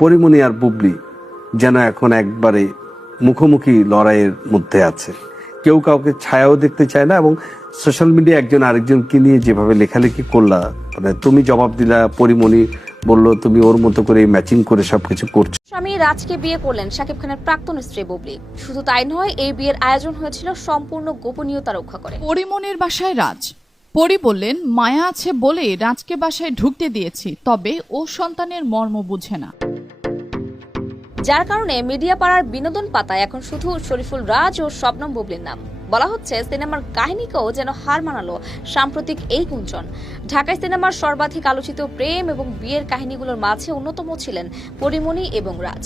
পরিমণি আর বুবলি যেন এখন একবারে মুখোমুখি লড়াইয়ের মধ্যে আছে, কেউ কাউকে ছায়াও দেখতে চায় না। এবং সোশ্যাল মিডিয়া একজন আরেকজনকে নিয়ে যেভাবে লেখালেখি করলা, মানে তুমি জবাব দিলা, পরিমণি বললো তুমি ওর মতো করে ম্যাচিং করে সবকিছু করছো। স্বামী রাজকে বিয়ে করলেন শাকিব খানের প্রাক্তন স্ত্রী বুবলি। শুধু তাই নয়, এই বিয়ের আয়োজন হয়েছিল সম্পূর্ণ গোপনীয়তা রক্ষা করে। পরিমণির বাসায় রাজ। পরি বললেন, মায়া আছে বলে রাজকে বাসায় ঢুকতে দিয়েছি, তবে ও সন্তানের মর্ম বুঝে না। যার কারণে মিডিয়া পাড়ার বিনোদন পাতায় এখন শুধু শরীফুল রাজ ও শবনম বুবলির নাম। বলা হচ্ছে সিনেমার কাহিনীকেও যেন হার মানালো সাম্প্রতিক এই গুঞ্জন। ঢাকায় সিনেমার সর্বাধিক আলোচিত প্রেম এবং বিয়ের কাহিনীগুলোর মাঝে অন্যতম ছিলেন পরিমণি এবং রাজ।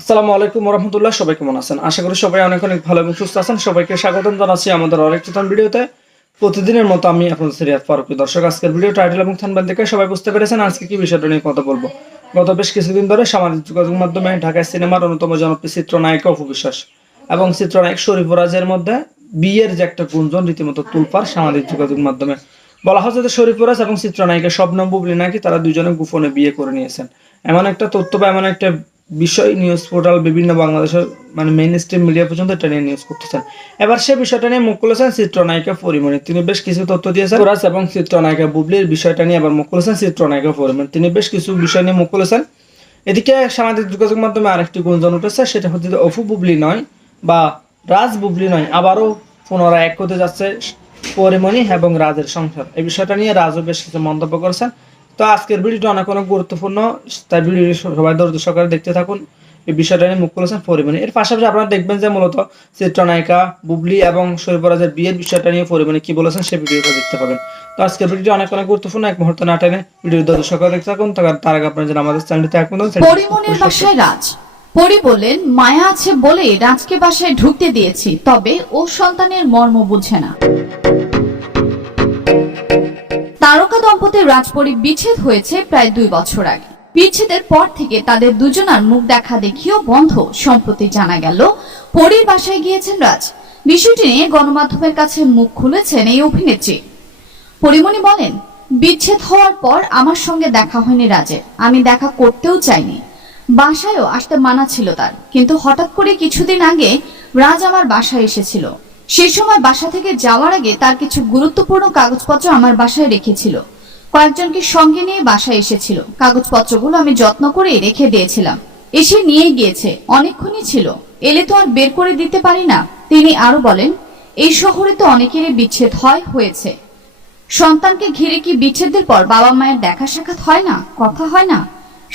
আসসালামু আলাইকুম ওয়া রাহমাতুল্লাহ। সবাই কেমন আছেন? আশা করি সবাই অনেক অনেক ভালো এবং সুস্থ আছেন। সবাইকে স্বাগতম জানাচ্ছি আমাদের আরেক নতুন ভিডিওতে। প্রতিদিনের মতো আমি আপনাদের রিয়াদ ফারুকী। দর্শক, আজকের ভিডিও টাইটেল এবং থাম্বনেল দেখে সবাই বুঝতে পেরেছেন আজকে কি বিষয়টা নিয়ে কথা বলবো। গত বেশ কিছুদিন ধরে সামাজিক যোগাযোগ মাধ্যমে ঢাকায় সিনেমার অন্যতম জনপ্রিয় চিত্রনায়িকা অপু বিশ্বাস এবং চিত্রনায়ক শরীফুল রাজের মধ্যে বিয়ের যে একটা গুঞ্জন রীতিমতো তুলপাড় সামাজিক যোগাযোগ মাধ্যমে। বলা হচ্ছে যে শরীফুল রাজ এবং চিত্রনায়িকা শবনম বুবলি নাকি তারা দুজনে গোপনে বিয়ে করে নিয়েছেন। এমন একটা তথ্য বা এমন একটা বিষয় নিউজ পোর্টাল বিভিন্ন বাংলাদেশের মেইন স্ট্রিম মিডিয়া পর্যন্ত এটা নিয়ে নিউজ করতেছেন। এবার সে বিষয়টা নিয়ে মুখ খুলেছেন চিত্রনায়িকা পরিমণি। তিনি বেশ কিছু তথ্য দিয়েছেন রাজ এবং চিত্রনায়িকা বুবলির বিষয়টা নিয়ে আবার মুখ খুলেছেন চিত্রনায়িকা পরিমণি। তিনি বেশ কিছু বিষয় নিয়ে মুখ খুলেছেন। এদিকে সামাজিক যোগাযোগ মাধ্যমে আরেকটি গুঞ্জন উঠেছে, সেটা হচ্ছে যে অপু বুবলি নয় বা রাজ বুবলি নয়, আবারও পুনরায় এক হতে যাচ্ছে পরিমণি এবং রাজের সংসার। এই বিষয়টা নিয়ে রাজও বেশ কিছু মন্তব্য করেছেন। তো আজকের ভিডিওটা অনেক অনেক গুরুত্বপূর্ণ, তাই ভিডিওটি সবাই ধৈর্য সহকারে দেখতে থাকুন। এই বিষয়টা নিয়ে মুখ খুলেছেন পরিমণি। এর পাশাপাশি আপনারা দেখবেন যে মূলত চিত্রনায়িকা বুবলি এবং শরীফুল রাজের বিয়ের বিষয়টা নিয়ে পরিমণি কি বলেছেন সেই ভিডিওটা দেখতে পাবেন। তো আজকের ভিডিওটি অনেক অনেক গুরুত্বপূর্ণ, এক মুহূর্তে না টেনে ভিডিও ধৈর্য সহকারে দেখতে থাকুন। তার আগে আপনারা যেন আমাদের চ্যানেলটি এখন পরিমণির বাসায় রাজ। পরি বললেন, মায়া আছে বলে রাজকে বাসায় ঢুকতে দিয়েছি, তবে ও সন্তানের মর্ম বুঝে না। তারকা দম্পতি রাজপরি বিচ্ছেদ হয়েছে প্রায় 2 বছর আগে। বিচ্ছেদের পর থেকে তাদের দুজনার মুখ দেখা দেখিও বন্ধ। সম্প্রতি জানা গেল পরির বাসায় গিয়েছেন রাজ। বিষয়টি নিয়ে গণমাধ্যমের কাছে মুখ খুলেছেন এই অভিনেত্রী। পরিমণি বলেন, বিচ্ছেদ হওয়ার পর আমার সঙ্গে দেখা হয়নি রাজের, আমি দেখা করতেও চাইনি। বাসায়ও আসতে মানা ছিল তার, কিন্তু হঠাৎ করে কিছুদিন আগে রাজ আমার বাসায় এসেছিল। সেই সময় বাসা থেকে যাওয়ার আগে তার কিছু গুরুত্বপূর্ণ কাগজপত্র আমার বাসায় রেখেছিল। কয়েকজনকে সঙ্গে নিয়ে বাসায় এসেছিল। কাগজপত্রগুলো আমি যত্ন করে রেখে দিয়েছিলাম। এসে নিয়ে গিয়েছে, অনেকক্ষণই ছিল, এলে তো আর বের করে দিতে পারি না। তিনি আরো বলেন, এই শহরে তো অনেকেরই বিচ্ছেদ হয়েছে। সন্তানকে ঘিরে কি বিচ্ছেদের পর বাবা মায়ের দেখা সাক্ষাৎ হয় না, কথা হয় না,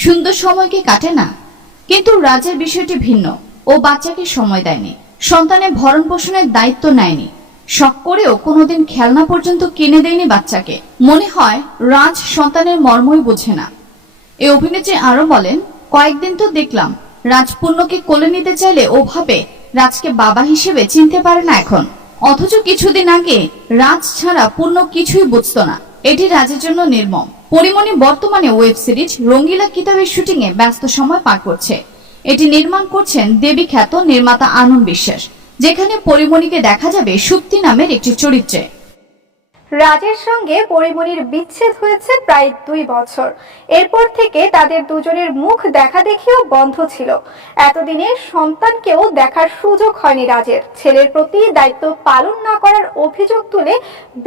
সুন্দর সময় কি কাটে না? কিন্তু রাজের বিষয়টি ভিন্ন। ও বাচ্চাকে সময় দেয়নি, সন্তানের ভরণ পোষণের দায়িত্ব নেয়নি, শখ করেও কোনোদিন খেলনা পর্যন্ত কিনে দেয়নি বাচ্চাকে। মনে হয় রাজ সন্তানের মর্মই বোঝে না। এই অভিনেত্রী আরো বলেন, কয়েকদিন তো দেখলাম রাজ পূর্ণকে কোলে নিতে চাইলে ও ভাবে রাজকে বাবা হিসেবে চিনতে পারে না এখন। অথচ কিছুদিন আগে রাজ ছাড়া পূর্ণ কিছুই বুঝতো না। এটি রাজের জন্য নির্মম। পরিমণি বর্তমানে ওয়েব সিরিজ রঙ্গিলা কিতাবের শুটিং এ ব্যস্ত সময় পার করছে। এটি নির্মাণ করছেন দেবী খ্যাত নির্মাতা আনন্দ বিশ্বাস, যেখানে পরিমণিকে দেখা যাবে সুপ্তি নামের একটি চরিত্রে। রাজের সঙ্গে পরিমণির বিচ্ছেদ হয়েছে প্রায় 2 বছর। এরপর থেকে তাদের দুজনের মুখ দেখা দেখিও বন্ধ ছিল। এতদিনে সন্তানকেও দেখার সুযোগ হয়নি রাজের। ছেলের প্রতি দায়িত্ব পালন না করার অভিযোগ তুলে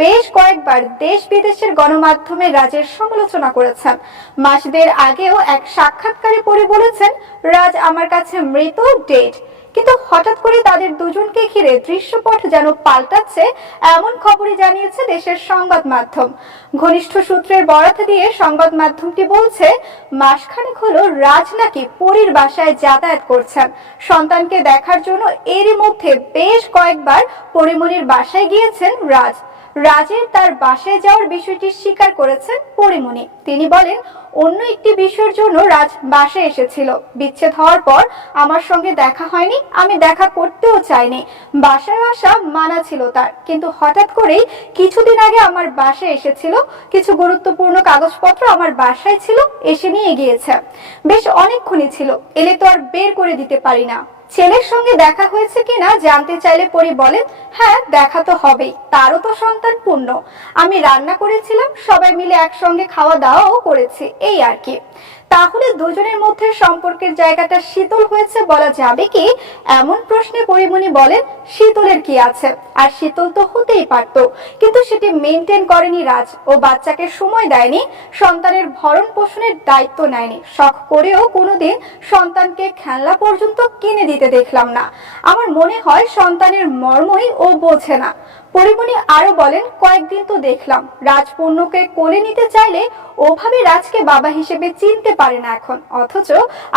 বেশ কয়েকবার দেশ বিদেশের গণমাধ্যমে রাজের সমালোচনা করেছেন। মাস দেড় আগেও এক সাক্ষাৎকারে পরি বলেছেন, রাজ আমার কাছে মৃত, ডেড। কিন্তু হঠাৎ করে তাদের দুজনকে ঘিরে দৃশ্যপট যেন পাল্টাচ্ছে, এমন খবরই জানিয়েছে দেশের সংবাদ মাধ্যম। ঘনিষ্ঠ সূত্রের বরাত দিয়ে সংবাদ মাধ্যমটি বলছে, মাসখানেক হলো রাজ নাকি পরীর বাসায় যাতায়াত করছেন সন্তানকে দেখার জন্য। এরই মধ্যে বেশ কয়েকবার পরিমণির বাসায় গিয়েছেন রাজ। রাজের তার বাসায় যাওয়ার বিষয়টি স্বীকার করেছেন পরিমণি। তিনি বলেন, অন্য একটি বিষয়ের জন্য রাজ বাসায় এসেছিল। বিচ্ছেদ হওয়ার পর আমার সঙ্গে দেখা হয়নি, আমি দেখা করতেও চাইনি। বাসায় আসা মানা ছিল তার, কিন্তু হঠাৎ করেই কিছুদিন আগে আমার বাসায় এসেছিল। কিছু গুরুত্বপূর্ণ কাগজপত্র আমার বাসায় ছিল, এসে নিয়ে গিয়েছে। বেশ অনেকক্ষণই ছিল, এলে তো আর বের করে দিতে পারি না। ছেলের সঙ্গে দেখা হয়েছে কিনা জানতে চাইলে পরি বলেন, হ্যাঁ দেখা তো হবেই, তারও তো সন্তান পূর্ণ। আমি রান্না করেছিলাম, সবাই মিলে একসঙ্গে খাওয়া দাওয়াও করেছি, এই আর কি। তাহলে দুজনের মধ্যে সম্পর্কের জায়গাটা শীতল হয়েছে বলা যাবে কি? এমন প্রশ্নে পরিমণি বলেন, শীতলের কি আছে, আর শীতল তো হতেই পারতো, কিন্তু সেটি মেনটেন করেনি রাজ। ও বাচ্চাকে সময় দেয়নি, সন্তানের ভরণ পোষণের দায়িত্ব নেয়নি, শখ করেও কোনোদিন সন্তানকে খেলনা পর্যন্ত কিনে দিতে দেখলাম না। আমার মনে হয় সন্তানের মর্মই ও বোঝে না। পরিমণি আরো বলেন, কয়েকদিন তো দেখলাম রাজ পূর্ণকে কোলে নিতে চাইলে ওভাবে রাজকে বাবা হিসেবে চিনতে পারে না এখন, অথচ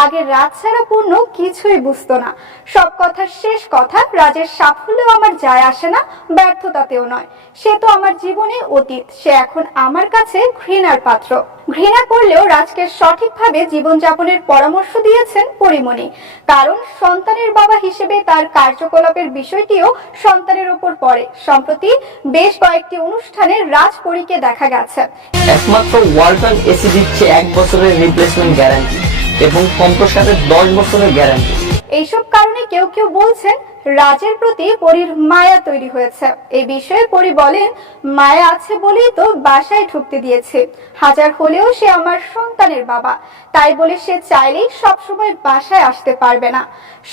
আগে রাজ ছাড়া পূর্ণ কিছুই বুঝতো না। সব কথার শেষ কথা, রাজের সাফল্যেও আমার যায় আসে না, ব্যর্থতাতেও নয়। সে তো আমার জীবনে অতীত, সে এখন আমার কাছে ঘৃণার পাত্র। ঘৃণা করলেও রাজকে সঠিকভাবে জীবনযাপনের পরামর্শ দিয়েছেন পরিমণি, কারণ সন্তানের বাবা হিসেবে তার কার্যকলাপের বিষয়টিও সন্তানের উপর পড়ে। সম্প্রতি বেশ কয়েকটি অনুষ্ঠানে রাজপরীকে দেখা গেছে। একমাত্র ওয়ালটন এসি দিচ্ছে 1 বছরের রিপ্লেসমেন্ট গ্যারান্টি এবং কম্প্রেসারের 10 বছরের গ্যারান্টি। এইসব কারণে কেউ কেউ বলছেন রাজের প্রতি পরীর মায়া তৈরি হয়েছে। এই বিষয়ে পরী বলেন, মায়া আছে বলেই তো বাসায় ঢুকতে দিয়েছে, হাজার হলেও সে আমার সন্তানের বাবা, তাই বলে সে চাইলেই সবসময় বাসায় আসতে পারবে না।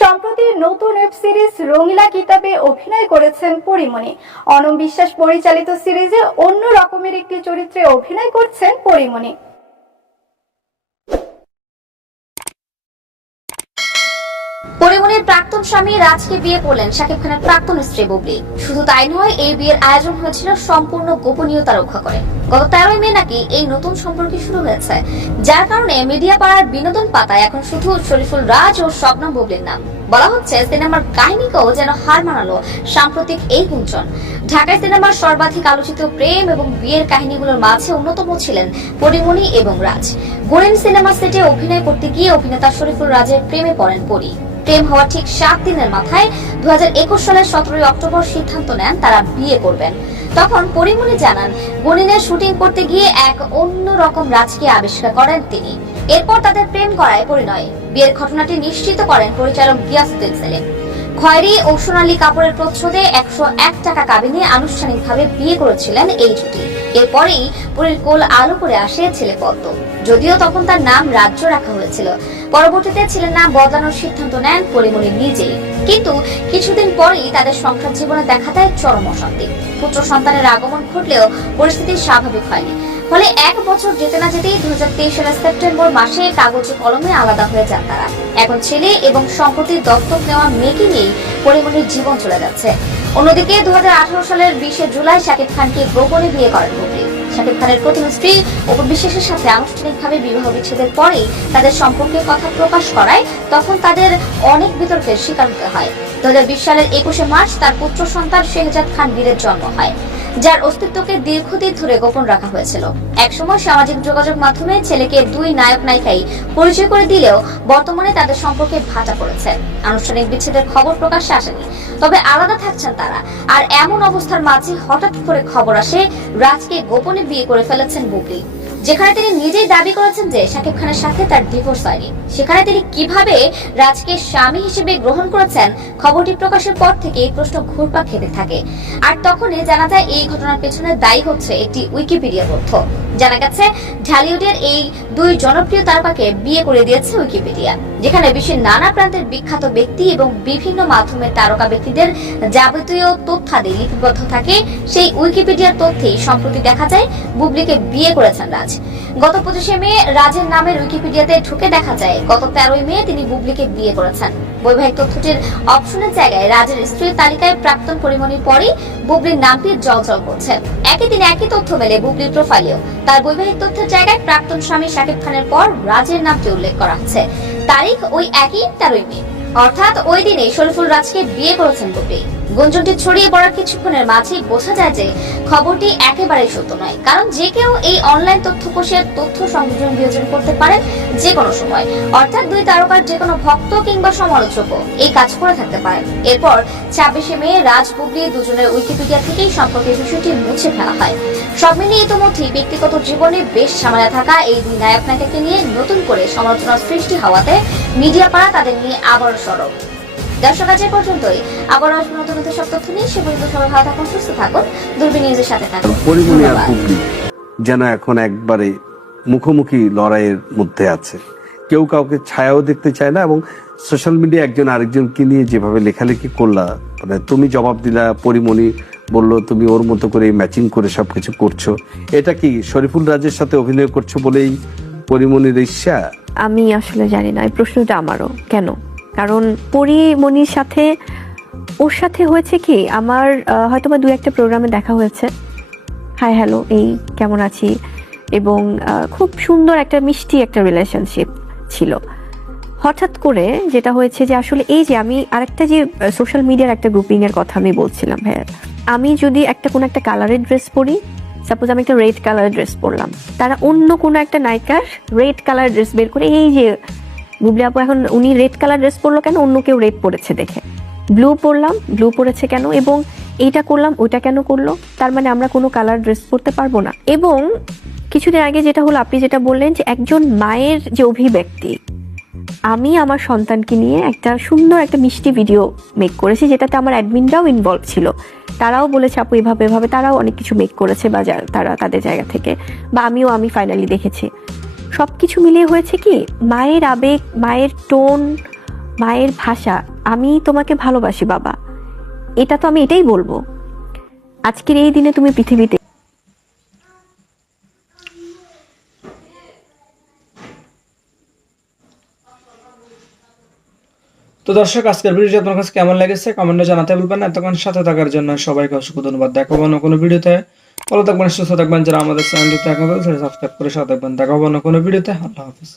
সম্প্রতি নতুন ওয়েব সিরিজ রঙিলা কিতাবে অভিনয় করেছেন পরিমণি। অনম বিশ্বাস পরিচালিত সিরিজে অন্য রকমের একটি চরিত্রে অভিনয় করছেন পরিমণি। পরিমণির প্রাক্তন স্বামী রাজকে বিয়ে করলেন শাকিব খানের প্রাক্তন স্ত্রী বুবলি। শুধু তাই নয়, এই বিয়ের আয়োজন হয়েছিল সম্পূর্ণ গোপনীয়তা রক্ষা করে। গত 13 মে নাকি এই নতুন সম্পর্ক শুরু হয়েছে, যার কারণে মিডিয়া পাড়ার বিনোদন পাতায় এখন শুধু শরীফুল রাজ ও শবনম বুবলির নাম। বলা হচ্ছে সিনেমার কাহিনীকেও যেন হার মানালো সাম্প্রতিক এই গুঞ্জন। ঢাকায় সিনেমার সর্বাধিক আলোচিত প্রেম এবং বিয়ের কাহিনীগুলোর মাঝে অন্যতম ছিলেন পরিমণি এবং রাজ। গুরেন সিনেমা সেটে অভিনয় করতে গিয়ে অভিনেতা শরীফুল রাজের প্রেমে পড়েন পরি। প্রেম হওয়ার ঠিক 7 দিনের মাথায় 2021 সালের 17 অক্টোবর সিদ্ধান্ত নেন তারা বিয়ে করবেন। তখন পরিমণি জানান, গুরেনের শুটিং করতে গিয়ে এক অন্য রকম রাজকে আবিষ্কার করেন তিনি। এরপর তাদের প্রেম করায় পরিণয়। বিয়ের ঘটনাটি নিশ্চিত করেন পরিচালক গিয়াসউদ্দিন সেলিম। খয়েরি ও সোনালী কাপুরের প্রচ্ছদে 101 টাকা কাবিনে আনুষ্ঠানিকভাবে বিয়ে করেছিলেন এই জুটি। এরপরেই পরীর কোল আলো করে আসে ছেলে পদ্ম, যদিও তখন তার নাম রাজ্য রাখা হয়েছিল। পরবর্তীতে ছেলের নাম বদলানোর সিদ্ধান্ত নেন পরিমণি নিজেই, কিন্তু কিছুদিন পরেই তাদের সংসার জীবনে দেখা দেয় চরম অশান্তি। পুত্র সন্তানের আগমন ঘটলেও পরিস্থিতি স্বাভাবিক হয়নি। ফলে 1 বছর যেতে না যেতেই 2023 সালের সেপ্টেম্বর মাসে কাগজে কলমে আলাদা হয়ে যান তারা। এখন ছেলে এবং সম্প্রতি দত্তক নেওয়া মেয়েকে নিয়েই পরিমণির জীবন চলে যাচ্ছে। অন্যদিকে 2018 সালের 20 জুলাই শাকিব খানকে গোপনে বিয়ে করেন বুবলি। শাকিব খানের প্রথম স্ত্রী অপু বিশ্বাসের সাথে আনুষ্ঠানিকভাবে বিবাহ বিচ্ছেদের পরেই তাদের সম্পর্কের কথা প্রকাশ করায় তখন তাদের অনেক বিতর্কের শিকার হতে হয়। 2020 সালের 21 মার্চ তার পুত্র সন্তান শেহজাদ খান বীরের জন্ম হয়, যার অস্তিত্বকে দীর্ঘদিন ধরে গোপন রাখা হয়েছিল। একসময় সামাজিক যোগাযোগ মাধ্যমে ছেলেকে 2 নায়ক নায়িকাই পরিচয় করে দিলেও বর্তমানে তাদের সম্পর্কে ভাটা পড়েছে। আনুষ্ঠানিক বিচ্ছেদের খবর প্রকাশ্যে আসেনি, তবে আলাদা থাকছেন তারা। আর এমন অবস্থার মাঝে হঠাৎ করে খবর আসে রাজকে গোপনে বিয়ে করে ফেলেছেন বুবলি, যেখানে তিনি নিজেই দাবি করেছেন যে শাকিব খানের সাথে তার ডিভোর্স হয়নি। সেখানে তিনি কিভাবে রাজকে স্বামী হিসেবে গ্রহণ করেছেন, খবরটি প্রকাশের পর থেকে এই প্রশ্ন ঘুরপাক খেতে থাকে। আর তখনই জানা যায় এই ঘটনার পেছনে দায়ী হচ্ছে একটি উইকিপিডিয়া তথ্য। জানা গেছে ঢালিউডের এই 2 জনপ্রিয় তারকাকে বিয়ে করে দিয়েছে উইকিপিডিয়া, যেখানে বিশ্বের নানা প্রান্তের বিখ্যাত ব্যক্তি এবং বিভিন্ন মাধ্যমের তারকা ব্যক্তিদের যাবতীয় তথ্যাদি লিপিবদ্ধ থাকে। সেই উইকিপিডিয়ার তথ্যেই সম্প্রতি দেখা যায় বুবলিকে বিয়ে করেছেন রাজ। গত 25 মে রাজের নামের উইকিপিডিয়াতে ঢুকে দেখা যায় গত 13 মে তিনি বুবলিকে বিয়ে করেছেন। বৈবাহিক তথ্যটির অপশনের জায়গায় রাজের স্ত্রীর তালিকায় প্রাক্তন পরিমণির পরই বুবলির নামটি জলজল করছে। একই দিনে একই তথ্য মেলে বুবলির প্রোফাইলেও। তার বৈবাহিক তথ্যের জায়গায় প্রাক্তন স্বামী শাকিব খানের পর রাজের নামটি উল্লেখ করা হচ্ছে। তারিখ ওই একই 13 মে, অর্থাৎ ওই দিনে শরীফুল রাজকে বিয়ে করেছেন বুবলি। গুঞ্জনটি ছড়িয়ে পড়ার কিছুক্ষণের মাঝেই বোঝা যায় যে খবরটি একেবারেই সত্য নয়, কারণ যে কেউ এই অনলাইন তথ্যকোষের তথ্য সংযোজন বিয়োজন করতে পারেন যে কোনো সময়। অর্থাৎ 2 তারকার যে কোনো ভক্ত কিংবা সমালোচক এই কাজ করে থাকতে পারেন। এরপর 26 মে রাজ বুবলি দুজনের উইকিপিডিয়া থেকেই সম্পর্কের বিষয়টি মুছে ফেলা হয়। সব মিলিয়ে ইতিমধ্যেই ব্যক্তিগত জীবনে বেশ ঝামেলা থাকা এই 2 নায়ক নায়িকাকে নিয়ে নতুন করে সমালোচনার সৃষ্টি হওয়াতে মিডিয়া পাড়া তাদের নিয়ে আবারও সরব। দর্শক, আজ পর্যন্তই। আবার আসবো নতুন নতুন সব তথ্য নিয়ে। সে পর্যন্ত সবাই ভালো থাকুন, সুস্থ থাকুন, দূরবীন নিউজের সাথে থাকুন। পরিমণি আর বুবলি যেন এখন একবারে মুখোমুখি লড়াইয়ের মধ্যে আছে, কেউ কাউকে ছায়াও দেখতে চায় না, এবং সোশ্যাল মিডিয়া একজন আরেকজনকে নিয়ে যেভাবে লেখালেখি করলা, মানে তুমি জবাব দিলা, পরিমণি বললো তুমি ওর মতো করে ম্যাচিং করে সবকিছু করছো, এটা কি শরীফুল রাজের সাথে অভিনয় করছো বলেই পরিমণির ঈর্ষা? আমি আসলে জানি না, এই প্রশ্নটা আমারও কেন, কারণ পরিমণির সাথে ওর সাথে হয়েছে কি, আমার হয়তো বা 2-1টা প্রোগ্রামে দেখা হয়েছে, হাই হ্যালো এই কেমন আছি, এবং খুব সুন্দর একটা মিষ্টি একটা রিলেশনশিপ ছিল। হঠাৎ করে যেটা হয়েছে যে আসলে এই যে আমি আরেকটা যে সোশ্যাল মিডিয়ার একটা গ্রুপিং এর কথা আমি বলছিলাম, হ্যাঁ আমি যদি কোনো একটা কালারের ড্রেস পরি, সাপোজ আমি একটা রেড কালার ড্রেস পরলাম, তারা অন্য কোনো একটা নায়িকার রেড কালার ড্রেস বের করে, এই যে বুবলি আপু এখন উনি রেড কালার ড্রেস পরলো কেন, অন্য কেউ রেড পরেছে দেখে, ব্লু পরলাম ব্লু পরেছে কেন, এবং এইটা করলাম ওইটা কেন করলো, তার মানে আমরা কোনো কালার ড্রেস পরতে পারবো না। এবং কিছুদিন আগে যেটা হলো, আপনি যেটা বললেন যে একজন মায়ের যে অভিব্যক্তি, আমি আমার সন্তানকে নিয়ে একটা সুন্দর একটা মিষ্টি ভিডিও মেক করেছি, যেটাতে আমার অ্যাডমিনরাও ইনভলভ ছিল, তারাও বলেছে আপু এভাবে এভাবে, তারাও অনেক কিছু মেক করেছে বা তারা তাদের জায়গা থেকে, বা আমি ফাইনালি দেখেছি। সবকিছু মিলিয়ে হয়েছে কি, মায়ের আবেগ, মায়ের টোন, মায়ের ভাষা, আমি তোমাকে ভালোবাসি বাবা, এটা তো আমি এটাই বলবো। আজকের এই দিনে তুমি পৃথিবীতে তো দর্শক, আজকের ভিডিওটি আপনার কাছে কেমন লেগেছে কমেন্টে জানাতে ভুলবেন না। এতক্ষণ সাথে থাকার জন্য সবাইকে অসংখ্য ধন্যবাদ। দেখাবো অন্য কোনো ভিডিওতে, ভালো থাকবেন, সুস্থ থাকবেন। যারা আমাদের চ্যানেলটিতে এখন সাবস্ক্রাইব করে সাথে থাকবেন। দেখাবো অন্য কোনো ভিডিওতে। আল্লাহ হাফিজ।